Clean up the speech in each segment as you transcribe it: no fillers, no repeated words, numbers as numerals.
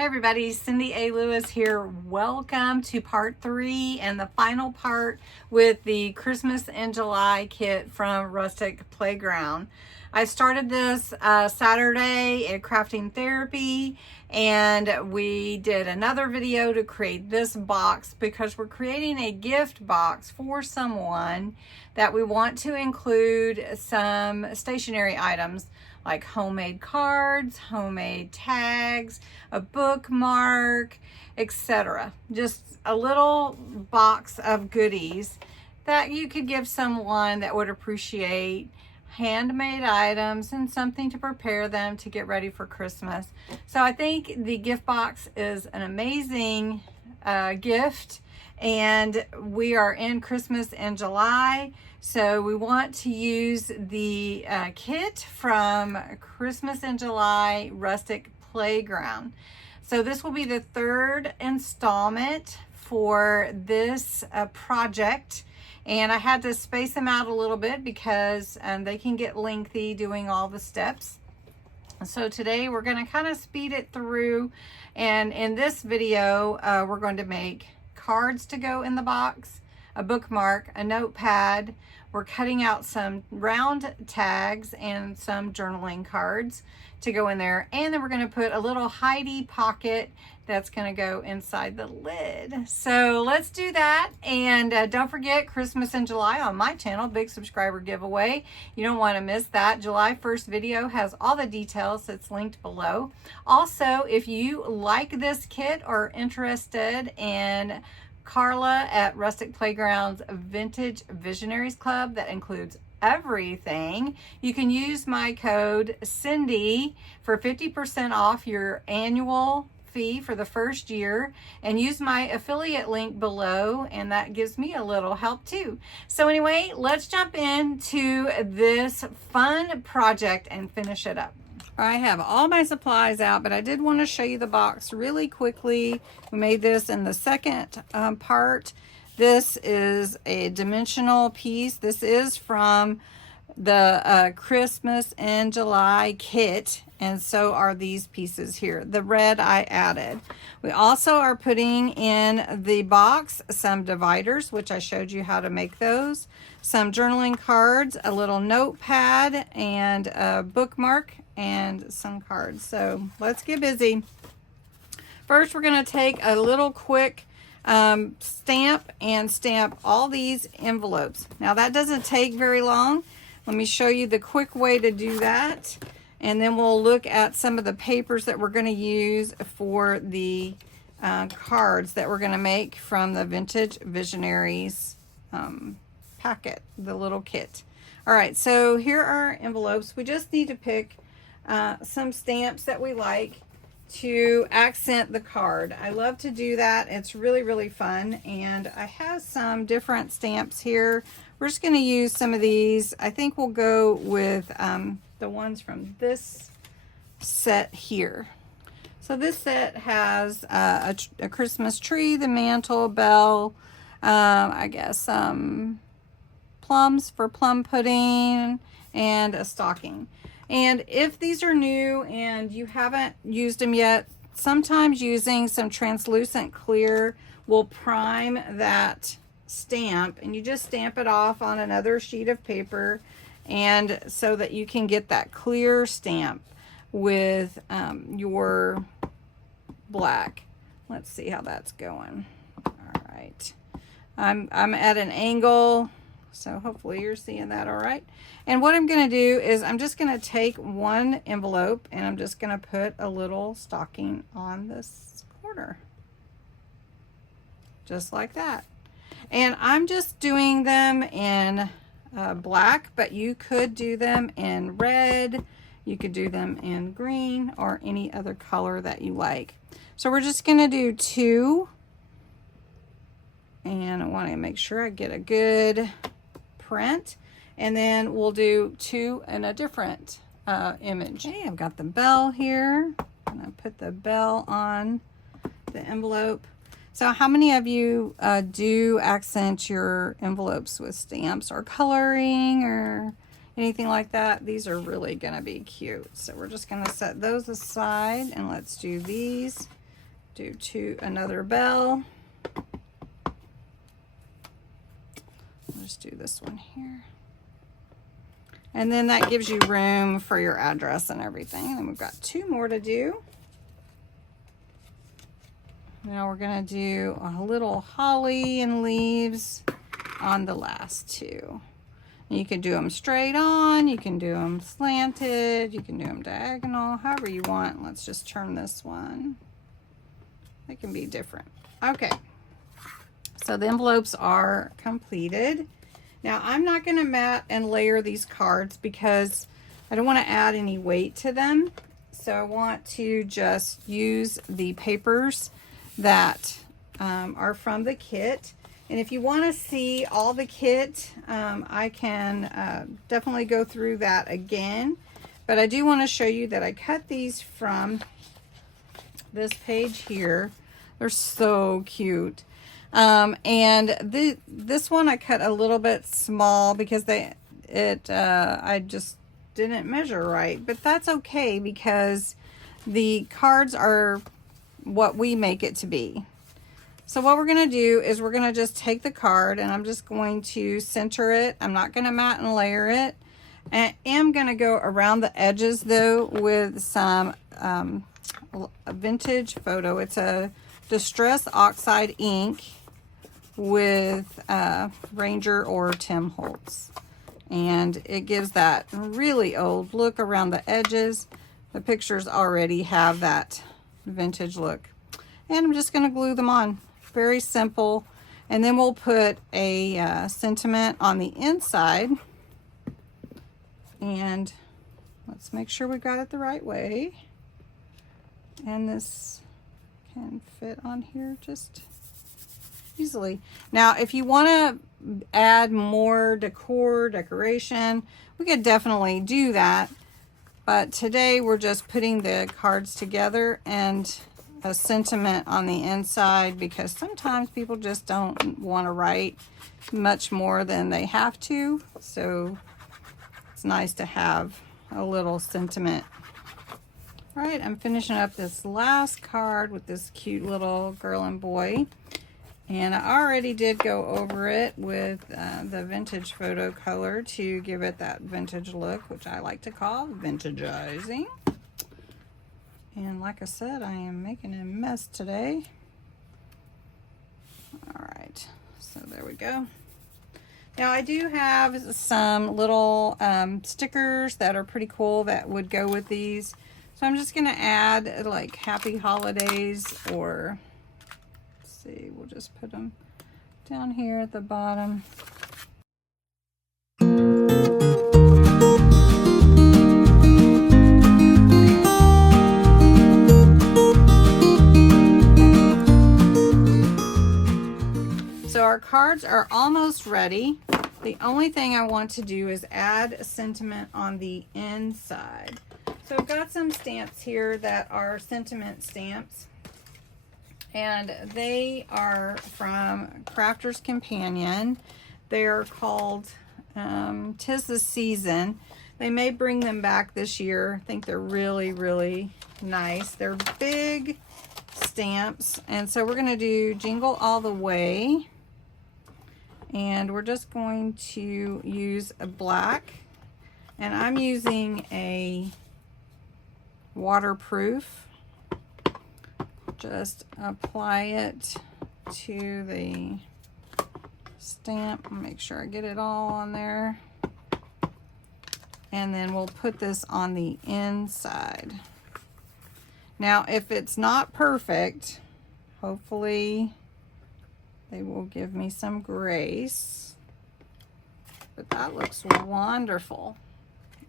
Hey everybody, Cindy A. Lewis here. Welcome to part 3 and the final part with the Christmas in July kit from Rustic Playground. I started this Saturday at Crafting Therapy, and we did another video to create this box because we're creating a gift box for someone that we want to include some stationery items like homemade cards, homemade tags, a bookmark, etc. Just a little box of goodies that you could give someone that would appreciate handmade items and something to prepare them to get ready for Christmas. So I think the gift box is an amazing gift, and we are in Christmas in July. So we want to use the kit from Christmas in July Rustic Playground. So this will be the third installment for this project. And I had to space them out a little bit because they can get lengthy doing all the steps. So today we're going to kind of speed it through. And in this video, we're going to make cards to go in the box, a bookmark, a notepad. We're cutting out some round tags and some journaling cards to go in there. And then we're going to put a little hidey pocket that's going to go inside the lid. So let's do that. And don't forget, Christmas in July on my channel, big subscriber giveaway. You don't want to miss that. July 1st video has all the details. It's linked below. Also, if you like this kit or are interested in Carla at Rustic Playground's Vintage Visionaries Club that includes everything, you can use my code Cindy for 50% off your annual fee for the first year, and use my affiliate link below, and that gives me a little help too. So anyway, let's jump into this fun project and finish it up. I have all my supplies out, but I did want to show you the box really quickly. We made this in the second part. This is a dimensional piece. This is from the Christmas in July kit, and so are these pieces here. The red I added. We also are putting in the box some dividers, which I showed you how to make those, some journaling cards, a little notepad, and a bookmark, and some cards. So let's get busy. First, we're going to take a little quick stamp and stamp all these envelopes. Now that doesn't take very long. Let me show you the quick way to do that, and then we'll look at some of the papers that we're going to use for the cards that we're going to make from the Vintage Visionaries packet, the little kit. All right, so here are our envelopes. We just need to pick some stamps that we like to accent the card. I love to do that. It's really, really fun. And I have some different stamps here. We're just going to use some of these. I think we'll go with the ones from this set here. So this set has a Christmas tree, the mantle, bell, I guess plums for plum pudding, and a stocking. And if these are new and you haven't used them yet, sometimes using some translucent clear will prime that stamp, and you just stamp it off on another sheet of paper, and so that you can get that clear stamp with your black. Let's see how that's going. All right, I'm at an angle, so hopefully you're seeing that all right. And what I'm going to do is I'm just going to take one envelope and I'm just going to put a little stocking on this corner. Just like that. And I'm just doing them in black, but you could do them in red. You could do them in green or any other color that you like. So we're just going to do 2. And I want to make sure I get a good print. And then we'll do 2 in a different image. Okay, I've got the bell here. And I put the bell on the envelope. So how many of you do accent your envelopes with stamps or coloring or anything like that? These are really going to be cute. So we're just going to set those aside, and let's do these. do another bell. I'll just do this one here. And then that gives you room for your address and everything. And we've got 2 more to do. Now we're gonna do a little holly and leaves on the last 2. You can do them straight on, you can do them slanted, you can do them diagonal, however you want. Let's just turn this one. They can be different. Okay, so the envelopes are completed. Now I'm not gonna mat and layer these cards because I don't wanna add any weight to them. So I want to just use the papers that are from the kit. And if you want to see all the kit, I can definitely go through that again. But I do want to show you that I cut these from this page here. They're so cute. And this one I cut a little bit small because I just didn't measure right. But that's okay because the cards are what we make it to be. So what we're going to do is we're going to just take the card and I'm just going to center it. I'm not going to mat and layer it. And I am going to go around the edges though with some vintage photo. It's a Distress Oxide ink with Ranger or Tim Holtz. And it gives that really old look around the edges. The pictures already have that vintage look. And I'm just going to glue them on. Very simple. And then we'll put a sentiment on the inside. And let's make sure we got it the right way. And this can fit on here just easily. Now, if you want to add more decoration, we could definitely do that. But today we're just putting the cards together and a sentiment on the inside because sometimes people just don't want to write much more than they have to. So it's nice to have a little sentiment. All right, I'm finishing up this last card with this cute little girl and boy. And I already did go over it with the vintage photo color to give it that vintage look, which I like to call vintageizing. And like I said, I am making a mess today. All right, so there we go. Now I do have some little stickers that are pretty cool that would go with these. So I'm just gonna add like happy holidays or, let's see, we'll just put them down here at the bottom. So our cards are almost ready. The only thing I want to do is add a sentiment on the inside. So I've got some stamps here that are sentiment stamps. And they are from Crafter's Companion. They're called 'Tis the Season. They may bring them back this year. I think they're really, really nice. They're big stamps. And so we're going to do Jingle All the Way. And we're just going to use a black. And I'm using a waterproof. Just apply it to the stamp. Make sure I get it all on there. And then we'll put this on the inside. Now, if it's not perfect, hopefully they will give me some grace. But that looks wonderful.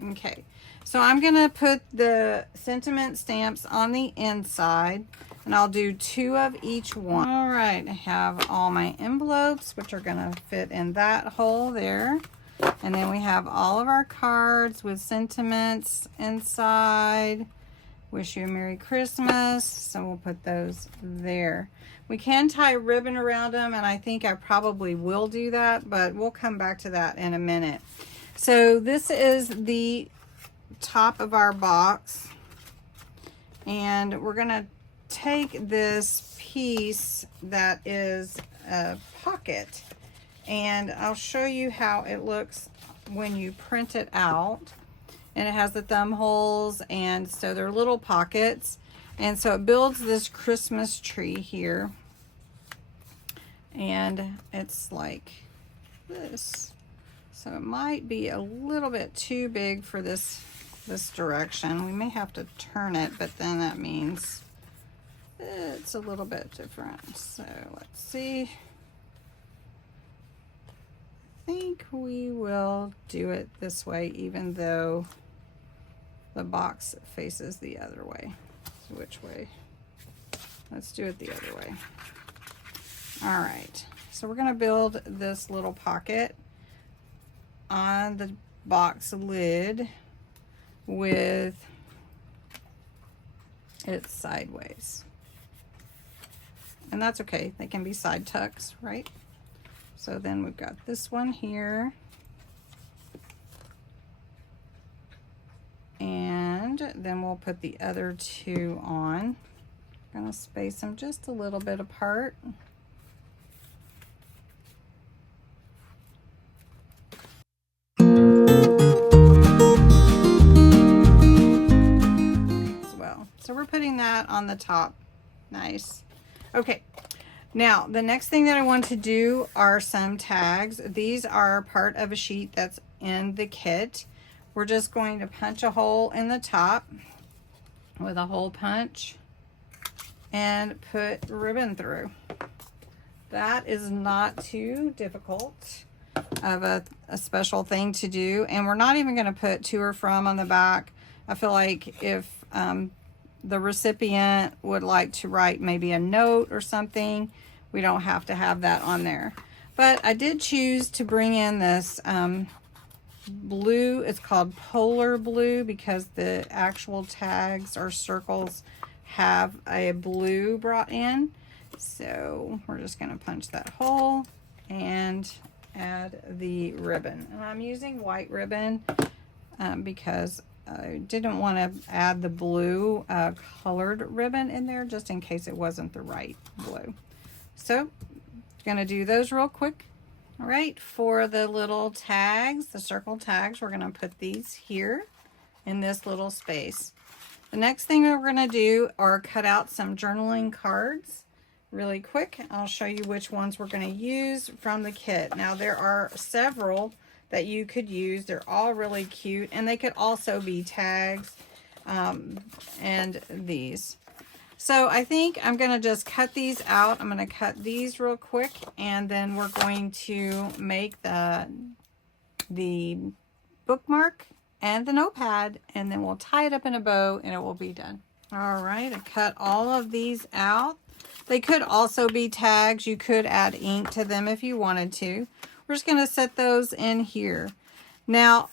Okay, so I'm gonna put the sentiment stamps on the inside and I'll do 2 of each one. All right, I have all my envelopes, which are gonna fit in that hole there. And then we have all of our cards with sentiments inside. Wish you a Merry Christmas. So we'll put those there. We can tie ribbon around them, and I think I probably will do that, but we'll come back to that in a minute. So this is the top of our box, and we're gonna take this piece that is a pocket, and I'll show you how it looks when you print it out. And it has the thumb holes, and so they're little pockets, and so it builds this Christmas tree here, and it's like this. So it might be a little bit too big for this direction. We may have to turn it, but then that means it's a little bit different. So let's see. I think we will do it this way, even though the box faces the other way. So which way? Let's do it the other way. All right, so we're gonna build this little pocket on the box lid with it sideways. And that's okay, they can be side tucks, right? So then we've got this one here. And then we'll put the other two on. I'm gonna space them just a little bit apart. As well. So we're putting that on the top. Nice. Okay. Now, the next thing that I want to do are some tags. These are part of a sheet that's in the kit. We're just going to punch a hole in the top with a hole punch and put ribbon through. That is not too difficult of a special thing to do. And we're not even going to put to or from on the back. I feel like if the recipient would like to write maybe a note or something, we don't have to have that on there. But I did choose to bring in this blue. It's called polar blue because the actual tags or circles have a blue brought in. So we're just going to punch that hole and add the ribbon. And I'm using white ribbon because I didn't want to add the blue colored ribbon in there just in case it wasn't the right blue. So going to do those real quick. All right, for the little tags, the circle tags, we're going to put these here in this little space. The next thing that we're going to do are cut out some journaling cards really quick. I'll show you which ones we're going to use from the kit. Now, there are several that you could use. They're all really cute, and they could also be tags and these. So I think I'm going to just cut these out. I'm going to cut these real quick, and then we're going to make the bookmark and the notepad, and then we'll tie it up in a bow and it will be done. All right, I cut all of these out. They could also be tags. You could add ink to them if you wanted to. We're just going to set those in here. Now,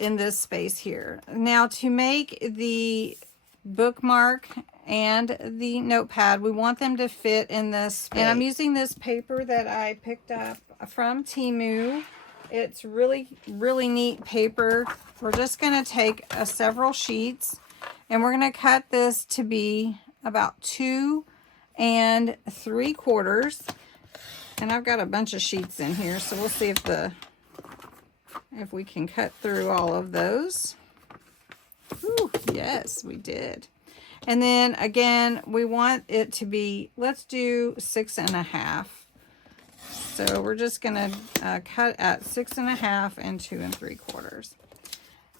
in this space here. Now, to make the bookmark and the notepad, we want them to fit in this space. And I'm using this paper that I picked up from Temu. It's really, really neat paper. We're just going to take several sheets, and we're going to cut this to be about 2 3/4. And I've got a bunch of sheets in here, so we'll see if we can cut through all of those. Ooh, yes, we did. And then again, we want it to be, let's do 6 1/2. So we're just going to cut at 6 1/2 and 2 3/4.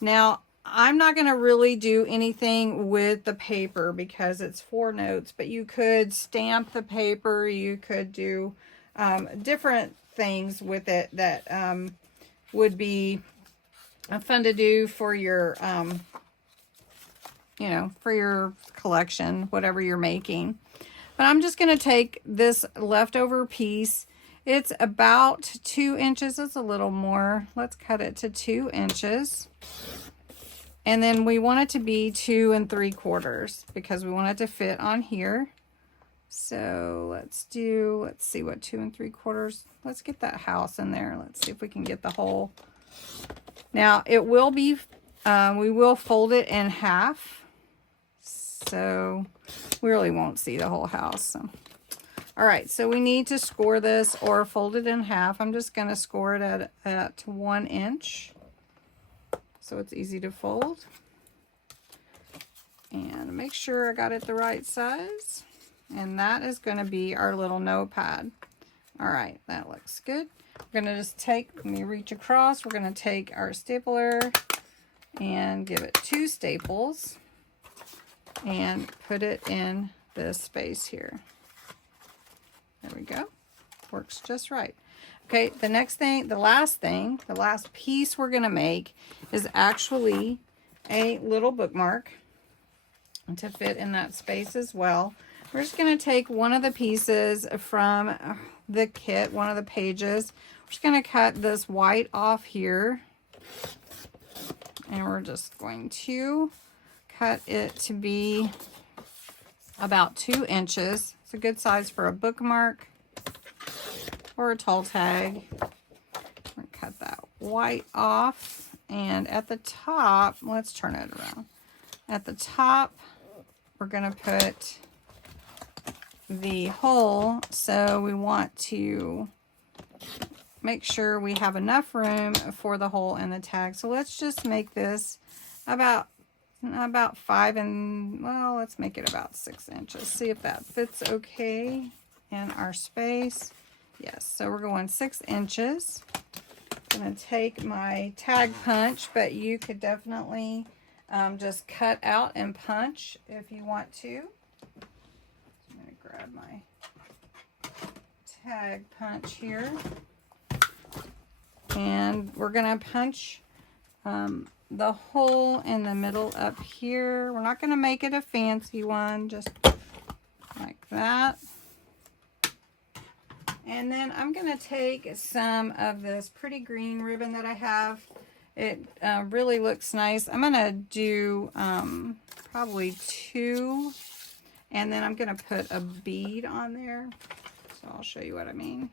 Now, I'm not going to really do anything with the paper because it's for notes, but you could stamp the paper. You could do different things with it that would be fun to do for your, you know, for your collection, whatever you're making. But I'm just going to take this leftover piece. It's about 2 inches. It's a little more. Let's cut it to 2 inches. And then we want it to be 2 3/4 because we want it to fit on here. So let's see what 2 3/4. Let's get that house in there. Let's see if we can get the whole. Now it will be, we will fold it in half. so we really won't see the whole house. So. All right, so we need to score this or fold it in half. I'm just going to score it at 1 inch so it's easy to fold. And make sure I got it the right size. And that is going to be our little notepad. All right, that looks good. We're going to just take, let me reach across, we're going to take our stapler and give it 2 staples and put it in this space here. There we go. Works just right. Okay, the next thing, the last piece we're going to make is actually a little bookmark to fit in that space as well. We're just going to take one of the pieces from the kit, one of the pages. We're just going to cut this white off here. And we're just going to cut it to be about 2 inches. It's a good size for a bookmark or a tall tag. We're going to cut that white off. And at the top, let's turn it around. At the top, we're going to put the hole. So we want to make sure we have enough room for the hole and the tag. So let's just make this about 5 and, well, let's make it about 6 inches. See if that fits okay in our space. Yes, so we're going 6 inches. I'm going to take my tag punch, but you could definitely just cut out and punch if you want to. I'm going to grab my tag punch here. And we're going to punch the hole in the middle up here. We're not going to make it a fancy one, just like that. And then I'm going to take some of this pretty green ribbon that I have. It really looks nice. I'm going to do probably 2. And then I'm going to put a bead on there. So I'll show you what I mean.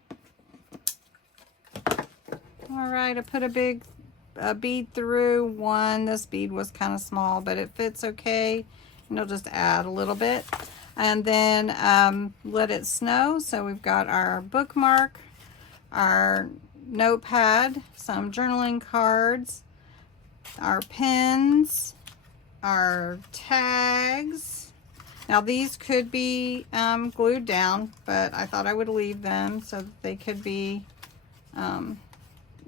All right, I put a bead through one. This bead was kind of small, but it fits okay. And I'll just add a little bit. And then let it snow. So we've got our bookmark, our notepad, some journaling cards, our pens, our tags. Now these could be glued down, but I thought I would leave them so that they could be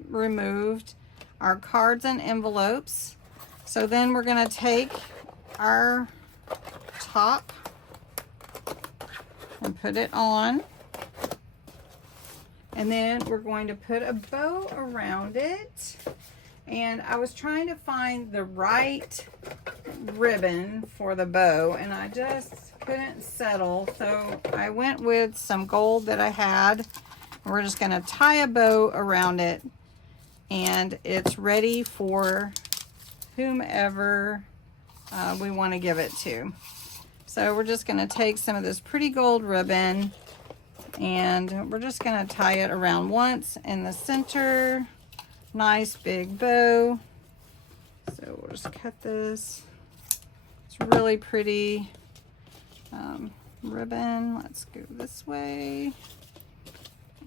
removed. Our cards and envelopes. So then we're going to take our top and put it on. And then we're going to put a bow around it. And I was trying to find the right ribbon for the bow, and I just couldn't settle. So I went with some gold that I had. We're just going to tie a bow around it, and it's ready for whomever we want to give it to. So we're just going to take some of this pretty gold ribbon, and we're just going to tie it around once in the center. Nice big bow. So we'll just cut this. It's really pretty ribbon. Let's go this way.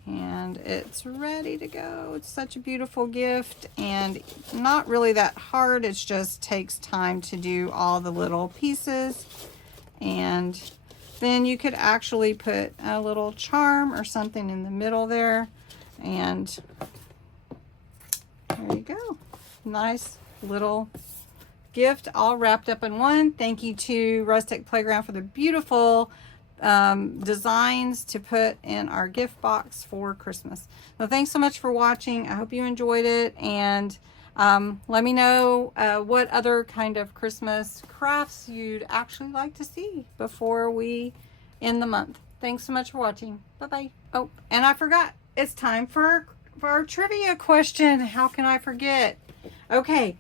And it's ready to go. It's such a beautiful gift, and not really that hard. It just takes time to do all the little pieces. And then you could actually put a little charm or something in the middle there. And there you go. Nice little gift all wrapped up in one. Thank you to Rustic Playground for the beautiful designs to put in our gift box for Christmas. So thanks so much for watching. I hope you enjoyed it, and let me know what other kind of Christmas crafts you'd actually like to see before we end the month. Thanks so much for watching. Bye-bye. Oh, and I forgot, it's time for our trivia question. How can I forget? Okay.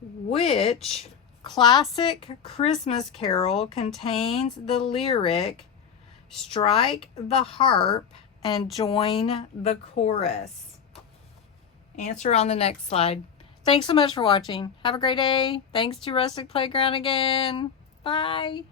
Which classic Christmas carol contains the lyric, "Strike the harp and join the chorus"? Answer on the next slide. Thanks so much for watching. Have a great day. Thanks to Rustic Playground again. Bye.